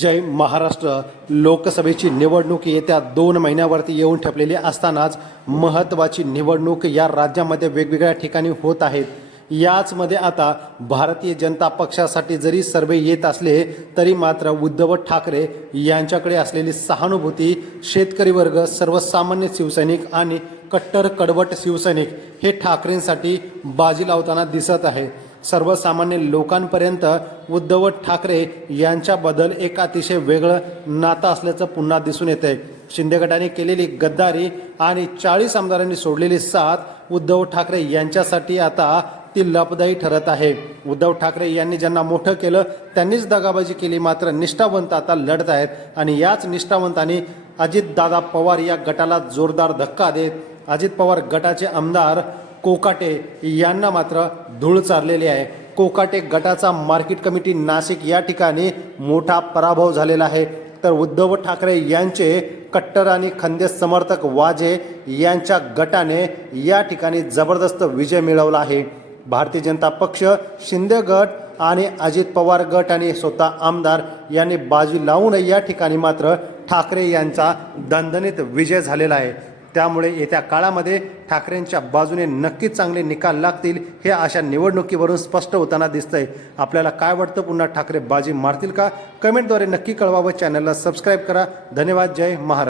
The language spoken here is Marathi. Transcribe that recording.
जय महाराष्ट्र. लोकसभेची निवडणूक येत्या दोन महिन्यावरती येऊन ठेपलेली असतानाच महत्त्वाची निवडणूक या राज्यामध्ये वेगवेगळ्या ठिकाणी होत आहेत. याचमध्ये आता भारतीय जनता पक्षासाठी जरी सर्वे येत असले तरी मात्र उद्धव ठाकरे यांच्याकडे असलेली सहानुभूती शेतकरी वर्ग सर्वसामान्य शिवसैनिक आणि कट्टर कडवट शिवसैनिक हे ठाकरेंसाठी बाजी लावताना दिसत आहे. सर्वसामान्य लोकांपर्यंत उद्धव ठाकरे यांच्याबद्दल एक अतिशय वेगळं नातं असल्याचं पुन्हा दिसून येतंय. शिंदे गटाने केलेली गद्दारी आणि चाळीस आमदारांनी सोडलेली साथ उद्धव ठाकरे यांच्यासाठी आता ती लाभदायी ठरत आहे. उद्धव ठाकरे यांनी ज्यांना मोठं केलं त्यांनीच दगाबाजी केली मात्र निष्ठावंत आता लढत आहेत. आणि याच निष्ठावंतांनी अजितदादा पवार या गटाला जोरदार धक्का देत अजित पवार गटाचे आमदार कोकाटे यांना मात्र धूळ चारलेली आहे. कोकाटे गटाचा मार्केट कमिटी नाशिक या ठिकाणी मोठा पराभव झालेला आहे. तर उद्धव ठाकरे यांचे कट्टर आणि खंदेस समर्थक वाजे यांच्या गटाने या ठिकाणी जबरदस्त विजय मिळवला आहे. भारतीय जनता पक्ष शिंदे गट आणि अजित पवार गट आणि स्वतः आमदार यांनी बाजी लावून या ठिकाणी मात्र ठाकरे यांचा दणदणीत विजय झालेला आहे. त्यामुळे येत्या काळामध्ये ठाकरेंच्या बाजूने नक्कीच चांगले निकाल लागतील हे अशा निवडणुकीवरून स्पष्ट होताना दिसतंय. आपल्याला काय वाटतं? पुन्हा ठाकरे बाजी मारतील का? कमेंटद्वारे नक्की कळवावं. चॅनलला सबस्क्राईब करा. धन्यवाद. जय महाराज